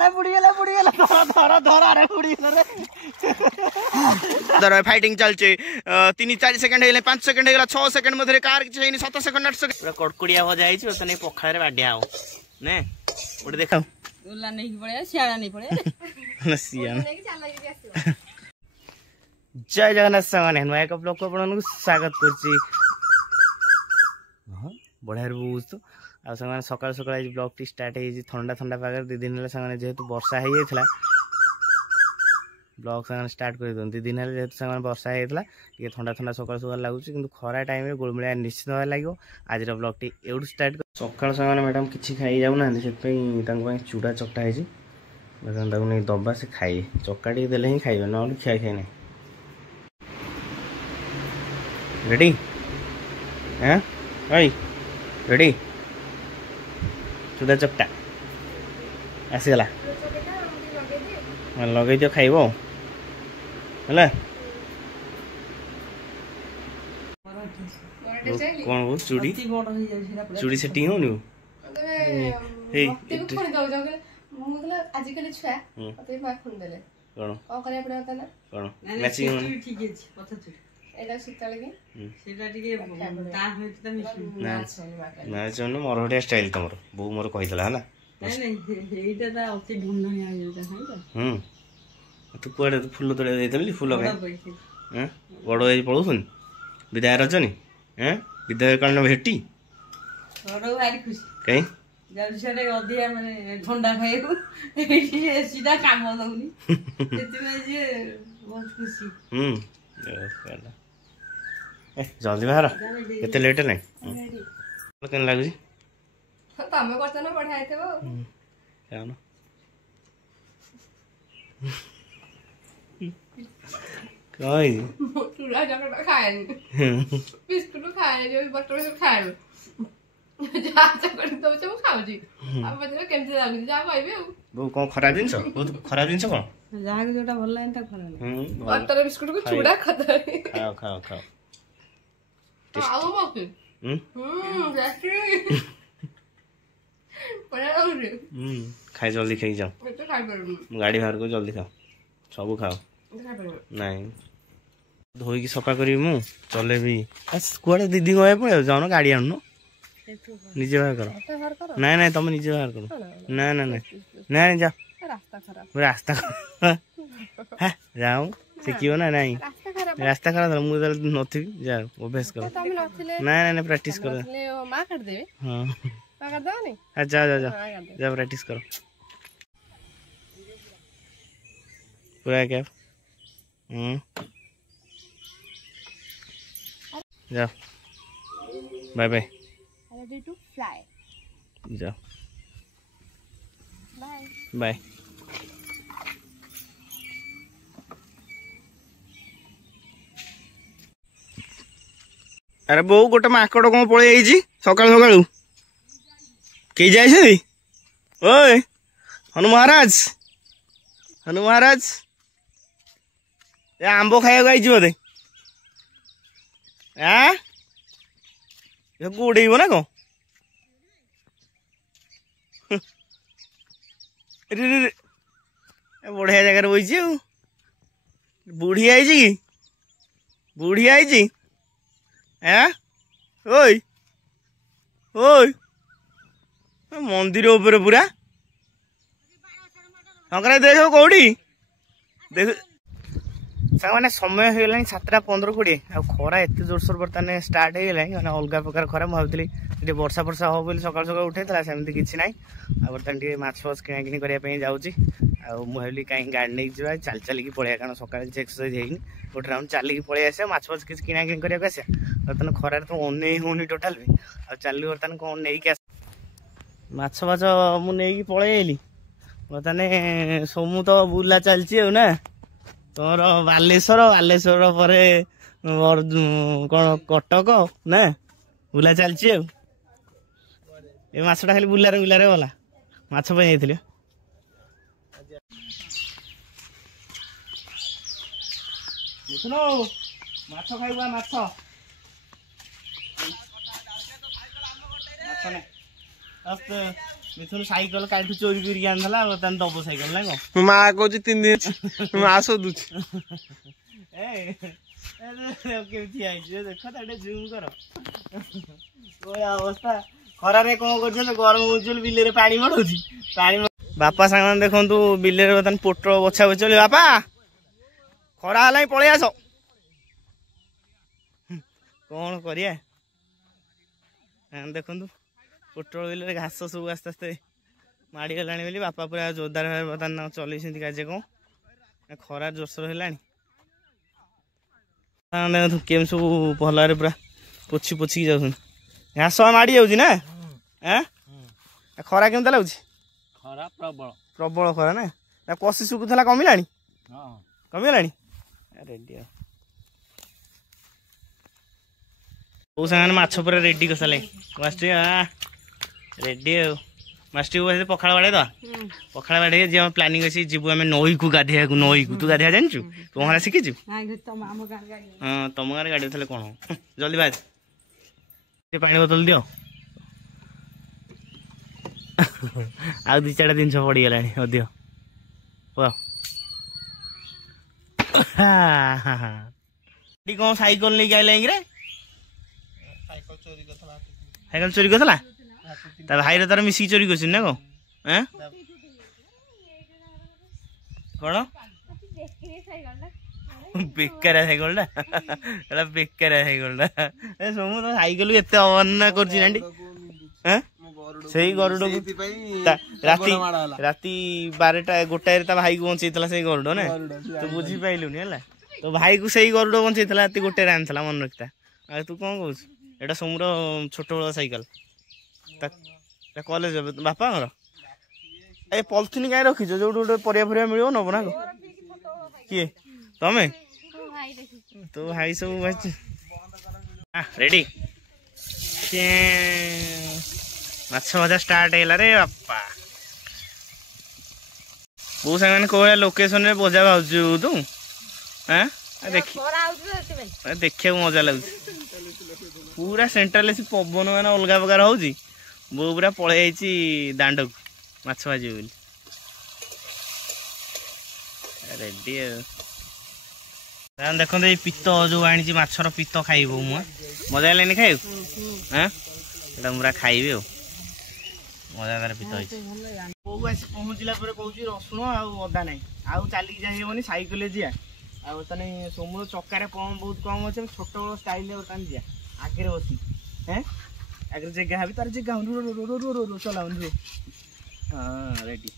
अरे बुड़ी गेला धरा धरा अरे बुड़ी गेला रे धर फाइटिंग चलचे 3-4 सेकंड हेले 5 सेकंड हेला 6 सेकंड मधे कार किछ हेनी 7 सेकंड 8 सेकंड पूरा कड़कुड़िया हो जाई छ तने पखाळे रे बाडिया हो ने ओडे देखाओ उल्ला नहीं पड़े सियाना नहीं पड़े सियाना नहीं चला के आसीबो जय जगन्नाथ सामान नया एक ब्लॉग को आपन स्वागत करछि बढ़िया बुझ तो आ संगे सकाल सकाल आज ब्लॉग टी स्टार्ट है ठंडा ठंडा पागर 2 दिन संगे जेहेतु वर्षा हो जाता ब्लॉग संगे स्टार्ट कर दो 2 दिन जेहेतु संगे वर्षा होता ये ठंडा ठंडा सकाल सकाल लगुच कि खरा टाइम में गोलमिया निश्चित भाव लगे आज ब्लॉग टी एवढू स्टार्ट कर सकाल संगे मैडम किसी खाई जाऊना से चूड़ा चकटा है नहीं दबा से खाए चकाटी देले ही खाइबे ना खिया खाई ना रेडी हाँ भाई रेडी चूड़ा चकटा आसीगला लगे दियो खाइब है कौन वो चूड़ी चूड़ी सेटिंग हो आजिकल छुआ कौन कौन मैचिंग मरहटिया स्टाइल तुम बो मोर कही है तू कड़े फुल तोड़ा फुल बड़ एज पढ़ुन विदाय रजनी विदाय काल भेटी कहीं ठंडा खाइबू सीधा काम दौनी जल्दी बाहर केते लेट नहीं केन लागुजी तमे करछ ना बढ़िया आइथबो जानो कई चूड़ा चकटा खाए बिस्कुट खाए जो बटर से खाए जा चकटा तो सब खाउ जी अब बजे केमते लागुजी जा कहबे बो कोन खराब दिन बहुत खराब दिन कोन जा के जोटा भल लाइन त खरा नहीं बटर बिस्कुट को चूड़ा खाता खाओ खाओ खाओ आओ मके जैसे खाई जल्दी खाई जाओ गाड़ी बाहर को जल्दी खाओ सब खाओ नहीं धोई की सफा करी मु चले भी कुआड़े दीदी को पड़े जाओ गाड़ी आनु निजे बाहर करो नहीं नहीं तुम निजे बाहर करो ना ना नहीं जाओ रास्ता खराब जाओ शिखियो ना नहीं रास्ता खराब मुझे नथी जाओ अभ्यास करो नहीं नहीं प्रैक्टिस करो मां काट देबे हां मां काट दो नहीं जा जा जा जा प्रैक्टिस करो पूरा क्या जाओ bye bye ready to fly जाओ बाय बाय अरे बो गोटे माकड़ कौन पलि सका सका कई जाए ओए हनु महाराज आंब खाया आई बोधे उड़ेब ना कौन बढ़िया जगह बही बुढ़ी आई कि बुढ़ी आई ओय ओय मंदिर ऊपर पूरा हाँ देख कौटी देख मैंने समय हो गला 7:15-20 आ खरा एत जोरसोर बर्तमान स्टार्ट हो गला मैंने अलग प्रकार खरा भावती वर्षा वर्षा हम बोली सकाल सकाल उठे सेमती किसी ना बर्तमान टे माछ फाछ किणाकिणी करने जाऊँगी आली कहीं गाड़ी नहीं जावा चल चलिकी पलैया कारण सकाल एक्सरसाइज होनी गोटे राउंड चलिकी पलि आसा माछ फाछ किसी किणाकिणी करने आसा बर्तमान खरार तो अनै होनी टोटाल भी आ चल बर्तमान कौन नहीं माछ फाछ मुझे पलि बर्तमान सोमू तो बुला चलती ना तोर बालेश्वर पर कौन कटक ना बुला चलती ए माछटा खाली बुलारे बुलारे गला माछ पे जाइथिले सुनो माछ खाइबा माछ माछ ने मिथुन साइकल काठी चोरी करके आनला बर्तमान दबो साइकल ना को माँ कहूँ 3 दिन माँ शोधु केमती आई देख जूम कर अवस्था खरारे कौन कर गरम हो बिल पानी मड़ाऊँ पानी बापा सांग देखु बिल बर्तमान पोटर बछा बची बापा खरा है पलि आस कौन करिया देखु पोटर बिल घास सब आस्ते आस्ते माड़गला बोली बापा पूरा जोरदार भाव बर्तमान चलते कार्य कौन खरा जोरसोर है केम सब भल पूरा पोछि पोछि जाऊँ घास माड़ी जाऊँ ना खरा केमता लगुच खरा प्रबल प्रबल खरा ना कषि शुकुला कमिला कमिगला रेडी ओ सांग माछ पूरा रेडी करसाले मास्टर रेडी मास्टर पखाड़ बाड़े तो पखाड़ बाड़े जी प्लानिंग अच्छी जीव आम नई को गाधिया नई को तू गाधिया जानचु पहरा शिखीचु हाँ तुम गाँव गाड़ी थे कौन जल्दी बाज पानी बोतल दियो आ 2-4 दिन पड़गला अधिक कौन साइकल नहीं आइल साइकल चोरी करला भाई तार मिसिक चोरी कर ना कौन बेकार साइकलटा बेकार साइकलटा सोमू तो साइकल एत अवहेलना कर गरुड़ राति 12टा 1टार भाई को बचेला से गरुड़ ना तू बुझी पाइलुनि है तो भाई को सही गरुड़ बचेला राति 1टार आनला मन रखता आ तू कौन कौच एटा सोमूर छोट बड़ा साइकल कॉलेज बापा ए पॉलिथिन कहीं रखीच जो गोटे परिया फरिया मिल नब ना किए तमें तो भाई सब रेडी माछ भजा स्टार्ट है रे बापा बो सांग कौन लोकेशन में बजा भाजु तू हाँ देखा मजा लगे पूरा सेंट्रल पवन मान अलग प्रकार हो बो पूरा पलि दांड को माछ भाजी बोली रेडी देखो ये पित्त जो आनी माछर पित्त खाइब मजा लगे खाइब हाँ पूरा खाइबे मजादार पित्त पहुँचला कौन रसुण आदा ना आउ चलिक जाइबनी साइकेल जिया आने सोमू चकार कम बहुत कम अच्छे छोट बड़ स्टाइल बर्तमान जिया आगे बसी हैं आगे जगह भी तार जगह चला हाँ रेडी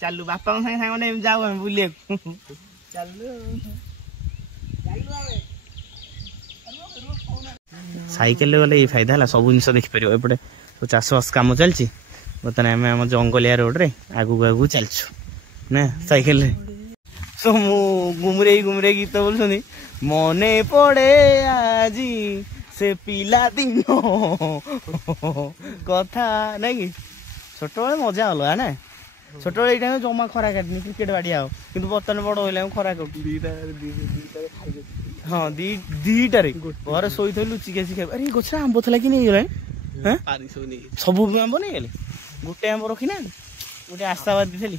चलू बापा सागे सागे जाऊ बुले चलू साइकेल गले ये फायदा है सब जिन देखिपर एपटे तो चाष बास कम चलती बर्तमान आम जंगलिया रोड रे आगू आगू चलचु ना साइकेल सो घुमरे घुमरे गीत बोल मने पड़े आजी से पिला दिन कथा नहीं छोट बड़े मजा अलग ना छोट बड़े ये जमा खरा काटनी क्रिकेट बाड़िया हो कि बर्तमान बड़ हो खरा हाँ दीटारे घर शोई लुचिक खाए अरे गच आंब था कि नहीं गला सब आंब नहीं गले गोटे आंब रखी ना गोटे आशाबादी थी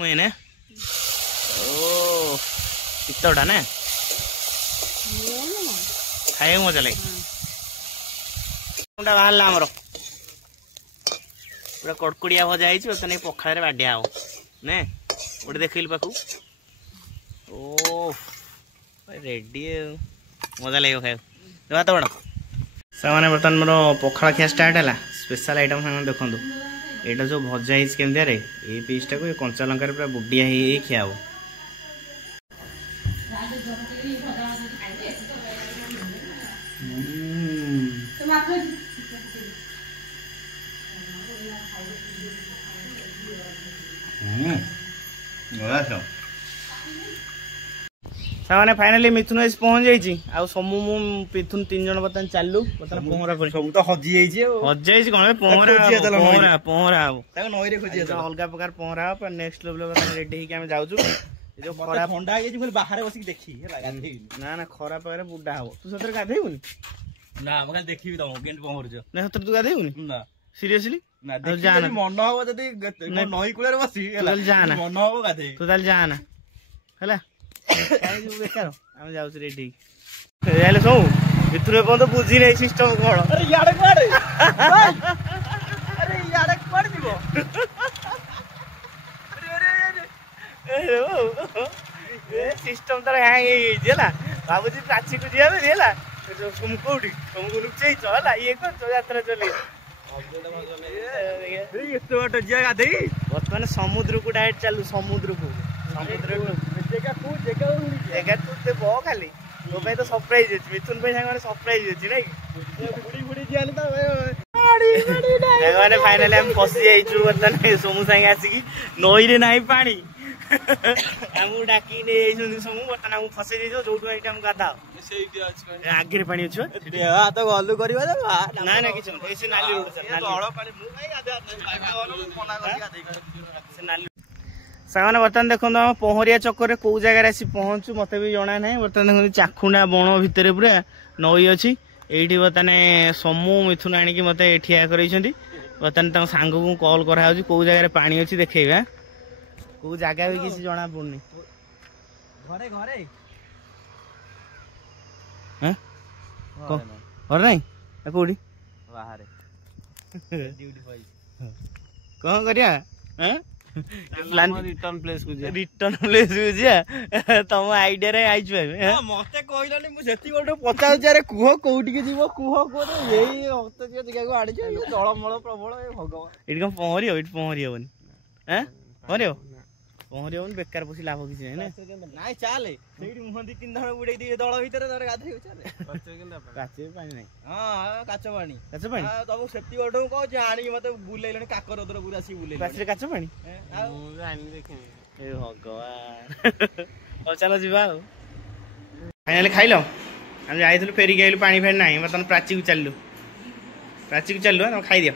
मैंने ओ पित्तटा ना खाए मजा लगे बाहर आमर पूरा कड़कड़िया भजा है पखाड़ बाडिया हो ना गोटे देख पाखु ओ रेडी मजा लगे खाए बात बड़ सामने बर्तमान मोर पखाड़ खिया स्टार्ट है स्पेशल आइटम सामने देखो यहाँ जो भजा है केमती रे ये पीसटा को कंचा लंकार पूरा बुडिया ही खिया हो सामने फाइनाली मिथुन आज पहुंच जाइए समू मिथुन 3 जन बर्तमान चालू बर्तमान पहरा सब तो हजी हजी कौन पहरा पहरा अलग प्रकार पहरा नेक्स्ट लेवल रेडी होकर जाऊँ जो खरा ठंडा बाहर बस देखी ना ना खरा पाखे बुढ़ा हम तू से गाधेबुनि ନା ମୁଁ ଖାଲି ଦେଖିବି ତମକୁ କେମିତି ପହଁରୁଛ। ନା ସତରେ ତୁ ଗାଧେଇବୁନି ନା ସିରିୟସଲି? ନା ଆଉ ଯାଆନା ମନ ହବ ଯଦି ନଈ କୂଳରେ ବସି ଯାଆନା ମନ ହବ ଗାଧେଇ। ତୁ ତାହେଲେ ଯାଆନା ହେଲା କାହିଁ ଯିବୁ ବେକାର। ଆମେ ଯାଉଛୁ ରେଡି ହେଲେ ସବୁ ଭିତରୁ ଏପର୍ଯ୍ୟନ୍ତ ବୁଝି ନାହିଁ ସିଷ୍ଟମ କଣ। ଇଆଡେ କୁଆଡେ ଇଆଡେ କୁଆଡେ ଯିବ? ସିଷ୍ଟମ ତାର ହ୍ୟାଙ୍ଗ ହେଇଯାଇଛି ହେଲା। ଭାବୁଛି ପ୍ରାଚୀକୁ ଯିବା ପାଇଁ ହେଲା କୋଉଠି ତମକୁ ଲୁଚେଇଛ ହେଲା ଇଏ କରୁଛ ଯାତ୍ରା ଚଲେଇ ଏତେ ବାଟ ଯିବା ଗାଧେଇ। ବର୍ତ୍ତମାନ ସମୁଦ୍ରକୁ ଡାଇରେକ୍ଟ ଚାଲୁ ସମୁଦ୍ରକୁ ଜାଗା ତୁ ଦେବ ଖାଲି ତୋ ପାଇଁ ତ ସରପ୍ରାଇଜ ଅଛି ମିଥୁନ ପାଇଁ ସାଙ୍ଗମାନେ ସରପ୍ରାଇଜ ଅଛି ନାଇଁ ସାଙ୍ଗମାନେ ଫାଇନାଲି ଆମେ ଫସି ଯାଇଛୁ ବର୍ତ୍ତମାନ ସୋମୁ ସାଙ୍ଗେ ଆସିକି ନଈରେ ନାହିଁ ପାଣି ଆମକୁ ଡାକିକି ନେଇଯାଇଛନ୍ତି ସମୁ ବର୍ତ୍ତମାନ ଆମକୁ ଫସେଇ ଦେଇଛ ଯୋଉଠୁ ଏଇଠି ଆମକୁ ଗାଧା ଆଗରେ ପାଣି ଅଛି ତ ଗଲୁ କରିବା ନା ନା କିଛି ନାଲି ରୋଡ ସାଙ୍ଗମାନେ ବର୍ତ୍ତମାନ ଦେଖନ୍ତୁ ଆମ ପହଁରିଆ ଚକରରେ କୋଉ ଜାଗାରେ ଆସି ପହଞ୍ଚୁ ମତେ ବି ଜଣା ନାହିଁ। ବର୍ତ୍ତମାନ ଦେଖନ୍ତୁ ଚାଖୁଣ୍ଡା ବଣ ଭିତରେ ପୁରା ନଈ ଅଛି ଏଇଠି ବର୍ତ୍ତମାନ ସମୁ ମିଥୁନ ଆଣିକି ମତେ ଠିଆ କରେଇଛନ୍ତି। ବର୍ତ୍ତମାନ ତାଙ୍କ ସାଙ୍ଗକୁ କଲ୍ କରାହଉଛି କୋଉ ଜାଗାରେ ପାଣି ଅଛି ଦେଖେଇବା କୋଉ ଜାଗା ବି କିଛି ଜଣା ପଡୁନି। ଘରେ ଘରେ ଘରେ ନାଇଁ କୋଉଠି ବାହାରେ କଣ କରିବା ରିଟର୍ନ ପ୍ଲେସ କୁ ଯିବା ତମ ଆଇଡିଆରେ ଆଇଛୁ ମତେ କହିଲନି ମୁଁ ସେତିକି ଗୋଟେ ପଚାରୁଛି ଆରେ କୁହ କୋଉଠିକି ଯିବ କୁହ ଏଇ ଜାଗାକୁ ଆଣିଛ ଦଳମଳ ପ୍ରବଳ ଭଗବାନ। ଏଠି କଣ ପହଁରି ହବ ଏଠି ପହଁରି ହବନି ପହଁରି ହବନି ବେକାର ପଶି ଲାଭ କିଛି ନାହିଁ ନାଇଁ ଚାଲେ ସେଇଠି ମୁହଁ ଦି ତିନି ଧର ବୁଡେଇ ଦିଏ ଦଳ ଭିତରେ ଧର ଗାଧେଇ ଚାଲେ ପାଣି ନାହିଁ ହଁ କାଚ ପାଣି ତମକୁ ସେତିକି ଗୋଟେ କହୁଛି ଆଣିକି ମତେ ବୁଲେଇଲେଣି କାକର ଦର ପୁରା ଆସିକି ବୁଲେଇ କାଚ ପାଣି ଏ ଭଗବାନ ହଉ ଚାଲ ଯିବା ଆଉ ଫାଇନାଲି ଖାଇଲ ଆମେ ଯାଇଥିଲୁ ଫେରିକି ଆଇଲୁ ପାଣି ଫାଣି ନାହିଁ ବର୍ତ୍ତମାନ ପ୍ରାଚୀକୁ ଚାଲିଲୁ ତମେ ଖାଇଦିଅ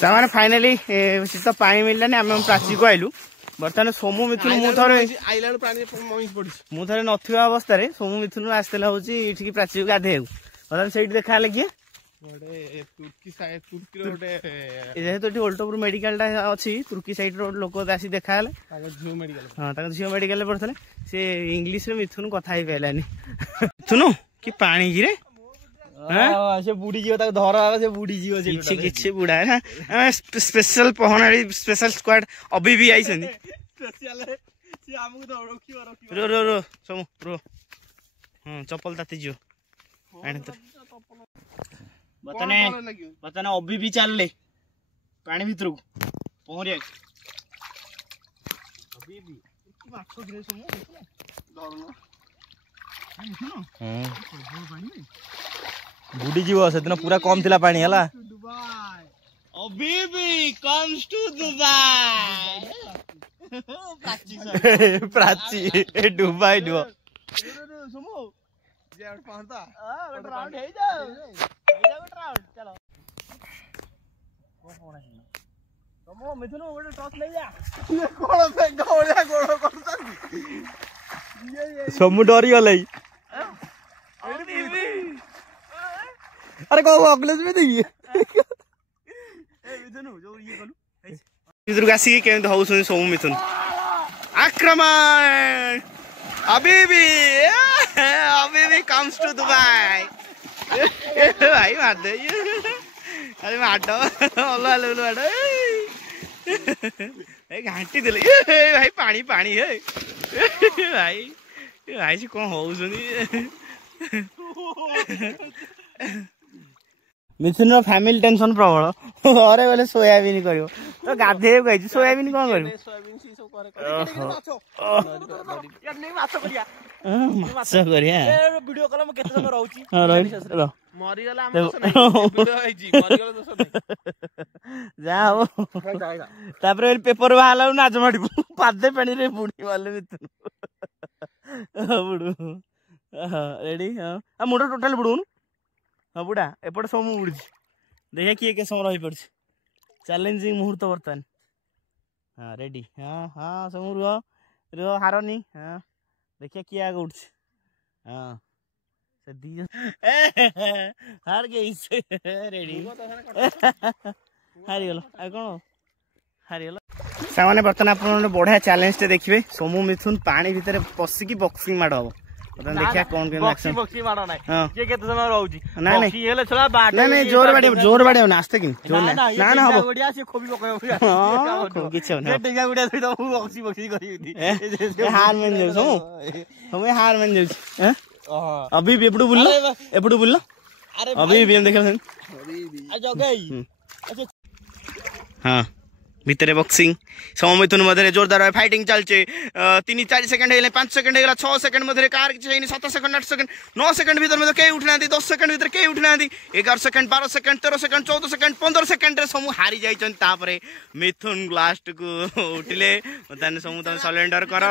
ସେମାନେ ଫାଇନାଲି ଶୀତ ପାଣି ମିଳିଲାନି ଆମେ ପ୍ରାଚୀକୁ ଆଇଲୁ ବର୍ତ୍ତମାନ ସୋମୁ ମିଥୁନ ମୁଁ ଥରେ ନଥିବା ଅବସ୍ଥାରେ ସୋମୁ ମିଥୁନ ଆସିଥିଲା ହଉଛି ଏଠିକି ପ୍ରାଚୀକୁ ଗାଧେଇବାକୁ ବର୍ତ୍ତମାନ ସେଇଠି ଦେଖା ହେଲେ କିଏ ଯେହେତୁ ଏଠି ଓଲଟପୁର ମେଡିକାଲ ଟା ଅଛି ତୁର୍କୀ ସାଇଡ୍ ର ଲୋକ ଆସି ଦେଖା ହେଲେ ତାଙ୍କ ଝିଅ ମେଡିକାଲ ପଢୁଥିଲେ ସେ ଇଂଲିଶ ରେ ମିଥୁନ କଥା ହେଇପାରିଲାନି ମିଥୁନ କି ପାଣି କିରେ ସେ ବୁଡିଯିବ ତାକୁ ଧରା ହବ ସେ ବୁଡିଯିବ କିଛି ବୁଡା ନା ସ୍ପେଶାଲ ପହଁରାଳି ସ୍ପେଶାଲ ସ୍କ୍ୱାଡ ଅବି ବି ଆଇଛନ୍ତି ଚପଲ ତାତି ଯିବ ବର୍ତ୍ତମାନ ଅବି ବି ଚାଲିଲେ ପାଣି ଭିତରକୁ ପହଁରିବାକୁ ବୁଡିଯିବ ସେଦିନ ପୁରା କମ ଥିଲା ପାଣି ହେଲା ପ୍ରାଚୀ ଡୁବାଇ ଡୁବ ସମୁ ଡରି ଗଲେ अरे कौन अगले में देखिए ଭିତରକୁ ଆସିକି କେମିତି ହଉଛନ୍ତି ସବୁ ମିଥୁନ ଆକ୍ରମଣ ଅବିବି କମ୍ସ ଟୁ ଦୁବାଇ ଭାଇ ମାରିଦେ ଆରେ ମାଡ ଅଲଗା ଲେବୁଲ ମାଡ ଏଇ ଘାଣ୍ଟି ଦେଲେ ଭାଇ ପାଣି ପାଣି ଭାଇ ଭାଇ ସେ କଣ ହଉଛନ୍ତି ମିଥୁନ ଫ୍ୟାମିଲି ଟେନସନ ପ୍ରବଳ ଘରେ ଗଲେ ସୋୟାବିନ କରିବ ତ ଗାଧେଇବାକୁ କହିଛି ସୋୟାବିନ କଣ କରିବ ମାଛ କରିବା ଭିଡିଓ କଲ ମୁଁ କେତେ ସମୟ ରହୁଛି ଯାହା ହବ ତାପରେ ପେପର ବାହାରିଲା ନାଜ ମାଡିବୁ ପାଦେ ପାଣିରେ ବୁଡି ମାରିଲେ ମିଥୁନ ବୁଡୁ ରେଡି ହଁ ମୁଣ୍ଡ ଟୋଟାଲ ବୁଡୁନୁ ହଁ ବୁଢା ଏପଟେ ସବୁ ମୁଁ ବୁଡୁଛି ଦେଖିଆ କିଏ କେତେ ସମୟ ରହିପାରୁଛି ଚ୍ୟାଲେଞ୍ଜିଂ ମୁହୂର୍ତ୍ତ ବର୍ତ୍ତମାନ ହଁ ରେଡି ହଁ ସବୁ ରୁହ ହାରନି ହଁ ଦେଖିଆ କିଏ ଆଗ ଉଠୁଛି ହଁ दी हार गई रेडी हारीगल आ कौन हारीगल सामाने बर्तमान आप बढ़िया चैलेंज देखिए सोमू मिथुन पानी भितर पशिकी बक्सिंग माड़ हम देखिया कौन बक्सी बक्सी मार ना ये केते समय रहउची ना बक्सी हेले छला बाट नहीं जोर बाड़े नाचते कि जोर ना ना हो गुड़िया से खोबी पकायो हां किछ हो ना टेंगा गुड़िया सहित मु बक्सी बक्सी करी हार मान जाऊ हम हार मान जाऊ हैं अभी भी एपडू बुल्लो अरे अभी भी हम देखल आ जगई हां भितर बॉक्सिंग सम मिथुन मध्य जोरदार फाइटिंग चलचे 3-4 सेकंड है 5 सेकंड है 6 सेकंड मध्य कार 7 सेकंड 8 सेकंड 9 सेकंड भीतर कई उठना 10 सेकंड भीतर कई उठना 11 second 12 second 13 second 14 second 15 second समूह हारी जाइए मिथुन लास्ट को उठिले समूह तुम सरेंडर कर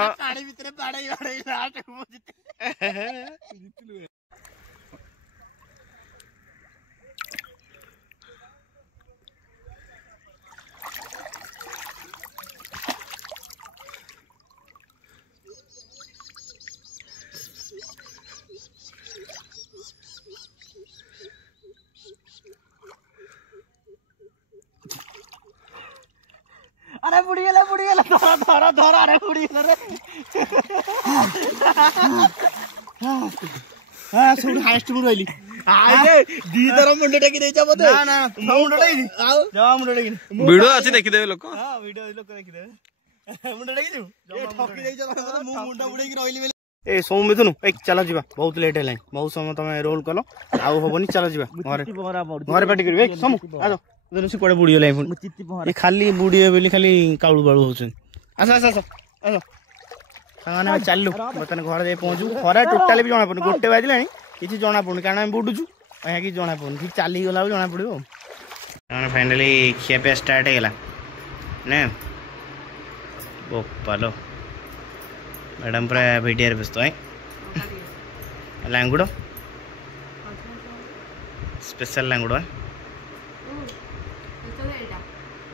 अरे बुड़ी गेला धर अरे बुड़ी गेला रे हां सब हाईएस्ट मु रहली आइले दी तरह मुंडे टेकी देचा मते ना मुंडे टेकी आउ जा मुंडे टेकी वीडियो अछि देखि देबे लोक हां वीडियो लोक देखि देबे मुंडे टेकी दू ए ठकी देचा मु मुंडा बुड़ेकी रहली ए सोम मिथुन ए चलो जीवा बहुत लेट है बहुत समय तुम रोल कल आउ हबनी चलो जीवा घर पार्टी करबे सोम आ जाओ उधर से कोड़े बुड़ी गला ये खाली बुड़ी बोली खाली काळू बाळू होछन आस आस आस आस सामाने चललु बतन घर जाई पहुंचू खरा टोटली भी जना पड़न गोटे बाजलानी किछि जना पड़न कारण हम बुडुचू अया कि जना पड़न ठीक चाली गला जना पड़ियो सामाने फाइनली खिया पे स्टार्ट हे गेला ने ओ पालो मैडम पूरा वीडियो व्यस्त है लांगुड़ स्पेशल लांगुड़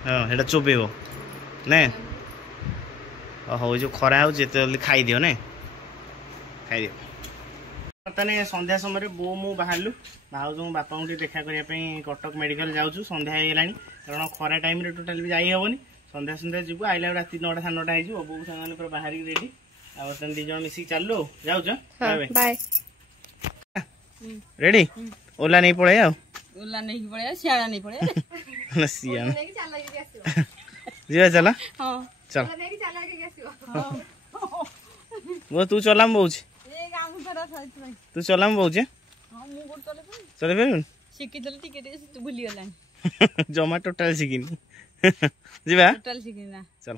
हाँ ये चोबेब ने हो जो खरा हो जल्दी खाई दियो ने खाई दियो बर्तमान संध्या समय बो मु बाहरलु भाउज मो बापा को देखा करने कटक मेडिकल जाऊँ संध्या हो गलानी कारण खरा टाइम टोटाल भी जाई हेनी संध्या संध्या जीव आइला रात 9टा 9:30 हो बो सामान पूरा बाहर रेडी आ बर्तमान दी जन मिसिक चललो जाऊ बाय रेडी ओला नहीं पड़े आ ओला नहीं पड़े सियाना नहीं पड़े सियाना जीवा चला हां चल लेके चला के गेसियो वो तू चलाम बहुछ ए काम करा था तू चलाम बहुछ हां मु गोट चले फेर शिखी दल टिकेट तू भूली गलानी जमा टोटल शिखिनी जीवा टोटल शिखी ना चल